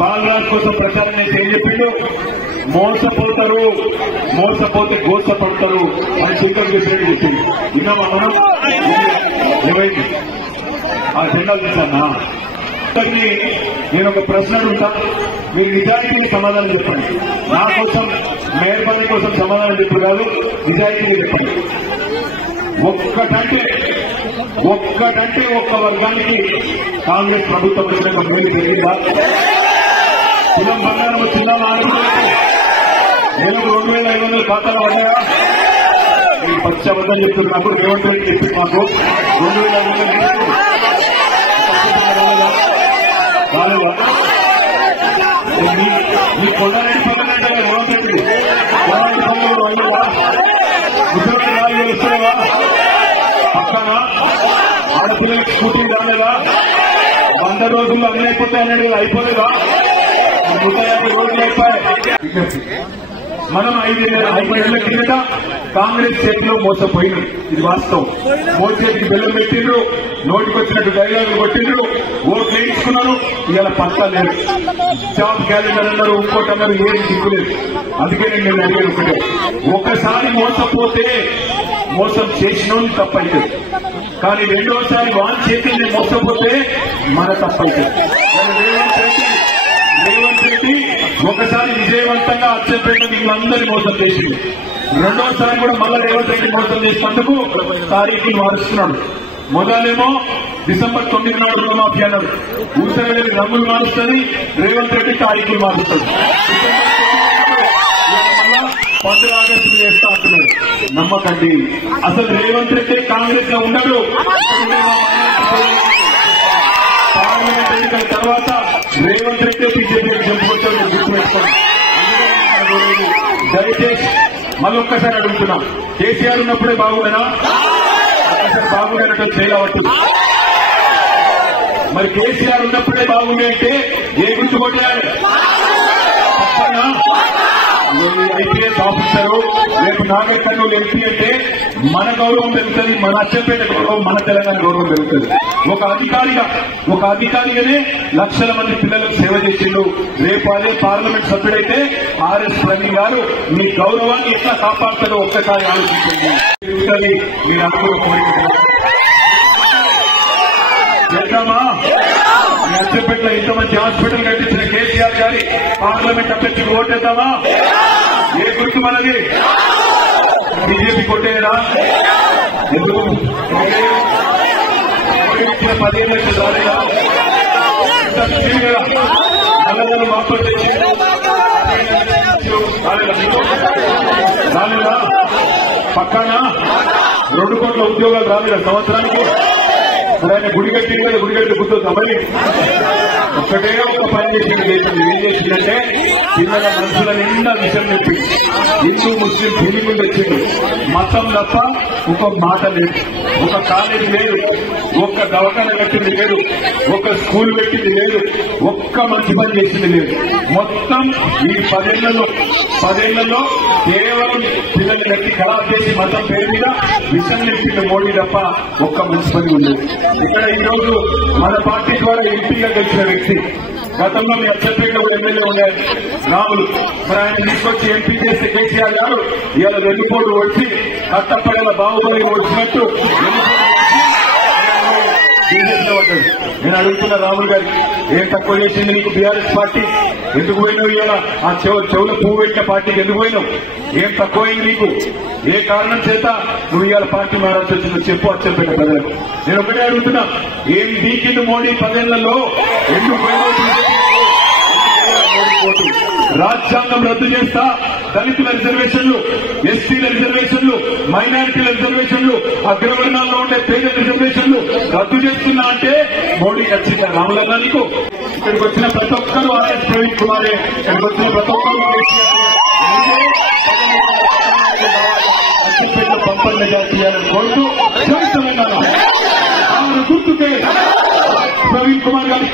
బాలరాజ్ కోసం ప్రచారం అయితే ఏం చెప్పిండు? మోసపోతారు, మోసపోతే గోసపడతారు అని స్పీకర్ చెప్పినట్టు చెప్పింది. విన్నామా మనం? ఏమైంది ఆ జెండాలు చూసానా? నేను ఒక ప్రశ్న అడుగుతా, మీకు నిజాయితీ సమాధానం చెప్పండి. నా కోసం మేయర్ పదవి కోసం సమాధానం చెప్పు కాదు, నిజాయితీ చెప్పండి. ఒక్కటంటే ఒక్క వర్గానికి కాంగ్రెస్ ప్రభుత్వం వచ్చిన మేలు జరిగిందా? కులం బంగారం వచ్చిందా? నెలకు 2,500 ఖాతాలు పడ్డాయా? ఈ పచ్చి అబద్ధం చెప్తున్నప్పుడు రేవంత్ రెడ్డి చెప్పి మాకు 2,500 కాలేవా? ఈ కొండరెడ్డి పనులంటే రేవంత్ రెడ్డి కొండరెడ్డి పనులు అయ్యేవా? ముఖ్యమంత్రి రాజు వస్తున్నావా? పక్కన ఆడపిల్లలకి స్కూటీ రాలేదా? 100 రోజుల్లో అన్ని అయిపోతాయని అయిపోలేదా? 150 రోజులు అయిపోయాయి. మనం 5 ఏళ్ల కిందట కాంగ్రెస్ చేతిలో మోసపోయినాం. ఇది వాస్తవం. మోసేటికి బెల్లం పెట్టిండ్రు, నోటికొచ్చినట్టు డైలాగులు కొట్టిండ్రు, ఓట్లు వేయించుకున్నారు. ఇవాళ పట్టా లేదు, జాబ్ క్యాలెండర్ అన్నారు, ఇంకోటి అన్నారు, ఏం దిక్కులేదు. అందుకే నేను అడిగాను ఒకటే, ఒకసారి మోసపోతే మోసం చేసిన తప్పైతుంది, కానీ రెండోసారి వాన్ చేతిని మోసపోతే మన తప్పైతుంది. రేవంత్ రెడ్డి ఒకసారి విజయవంతంగా అచ్చంపేట వీళ్ళందరి మోసం చేసింది. రెండోసారి కూడా మళ్ళా రేవంత్ రెడ్డి మోసం చేసినందుకు తారీఖులు మారుస్తున్నాడు. మొదలేమో డిసెంబర్ 9 నాడు రుణమాఫీ అన్నారు. ఊసరవేలి రంగులు మారుస్తుంది, రేవంత్ రెడ్డి తారీఖులు మారుస్తుంది. 15 ఆగస్టు చేస్తా అంటున్నారు. నమ్మకండి, అసలు రేవంత్ రెడ్డి కాంగ్రెస్ లో ఉండడు. పార్లమెంట్ ఎన్నికల తర్వాత రేవంత్ రెడ్డి బీజేపీ చెప్పుకుంటారు, గుర్తుపెట్టుకోండి. దయచేసి మళ్ళొక్కసారి అడుగుతున్నాం, కేసీఆర్ ఉన్నప్పుడే బాగుండేనా? ఒక్కసారి బాగుండేనట్టు చేయవచ్చు. మరి కేసీఆర్ ఉన్నప్పుడే బాగుండే అంటే ఏ గుర్తు కొట్టాడు? ఐపీఎస్ ఆఫీసరు రేపు నాగర్ కర్నూలు ఎంపీ అంటే మన గౌరవం పెరుగుతుంది, మన అచ్చంపేట గౌరవం, మన తెలంగాణ గౌరవం పెరుగుతుంది. ఒక అధికారిగానే లక్షల మంది పిల్లలకు సేవ చేసిండు. రేపు అదే పార్లమెంట్ సభ్యుడైతే ఆర్ఎస్ ప్రవీణ్ గారు మీ గౌరవాన్ని ఎట్లా కాపాడుతారో ఒక్కసారి ఆలోచించండి. మీరు అనుకున్న చేద్దామా? మీ అచ్చంపేటలో ఇంత మంచి హాస్పిటల్ కట్టించిన కేసీఆర్ గారి పార్లమెంట్ అభ్యర్థికి ఓటేద్దామా? ఏ గుర్తు మనది? బీజేపీ కొట్టేదా? ఎందుకు 15 లక్షలు రాలేదా? నల్లదలు వాపసు చేసి రాలేదా? పక్కన 2 కోట్ల ఉద్యోగాలు రాలేదా సంవత్సరానికి? మరి ఆయన గుడి కట్టి గుర్తొద్దా? మరి ఒక్కటే ఒక పని చేసిన దేశం ఏం చేసిందంటే పిల్లల మనసుల నిండా విషయం చెప్పి హిందూ ముస్లిం ఫీలింగ్ వచ్చింది. మతం తప్ప ఒక మాట లేదు, ఒక కాలేజీ లేదు, ఒక్క దవాఖాన కట్టింది లేదు, ఒక స్కూల్ పెట్టింది లేదు, ఒక్క మంచి పని చేసింది లేదు. మొత్తం ఈ 10 ఏళ్లలో కేవలం పిల్లల్ని కట్టి ఖరాబ్ చేసి మతం పేరు మీద విషయం నింపింది మోడీ తప్ప ఒక్క మంచి పని ఉండేది. ఇక్కడ ఈ రోజు మన పార్టీ ద్వారా ఎంపీగా గెలిచిన వ్యక్తి, గతంలో మీ అచ్చంపేటలో ఎమ్మెల్యే ఉన్నారు రాములు, మరి ఆయన తీసుకొచ్చి ఎంపీ చేస్తే కేసీఆర్ గారు ఇవాళ 2 కోట్లు వచ్చి కట్టపడేలా బాహుబలి వచ్చినట్టు బీజేపీలో పడ్డాడు. నేను అడుగుతున్న రాములు గారికి, ఏం తక్కువ చేసింది నీకు బీఆర్ఎస్ పార్టీ? ఎందుకు పోయినావు? ఇవాళ ఆ చెవుల పువ్వు పెట్టిన పార్టీకి ఎందుకు పోయినావు? ఏం తక్కువైంది నీకు? ఏ కారణం చేత నువ్వు ఇవాళ పార్టీ మారాల్సి వచ్చిందో చెప్పు అచ్చంపేట ప్రజలకు. నేను ఒకటే అడుగుతున్నా, ఏం బీకింది మోడీ 10 ఏళ్లలో? ఎందుకు పోయినావు? రాజ్యాంగం రద్దు చేస్తా, దళితుల రిజర్వేషన్లు, ఎస్టీల రిజర్వేషన్లు, మైనారిటీల రిజర్వేషన్లు, అగ్రవర్ణాల్లో ఉండే పేద రిజర్వేషన్లు రద్దు చేస్తున్నా అంటే మోడీ నచ్చిందా? రాములన్నా నీకు? ఇక్కడికి వచ్చిన ప్రతి ఒక్కరు ఆర్ఎస్ ప్రవీణ్ కుమారే, ఇక్కడికి వచ్చిన ప్రతి ఒక్కరు అచ్చంపేట పంపల్ మెజార్టీయాలని కోరుతూ గుర్తుకే ప్రవీణ్ కుమార్ గారి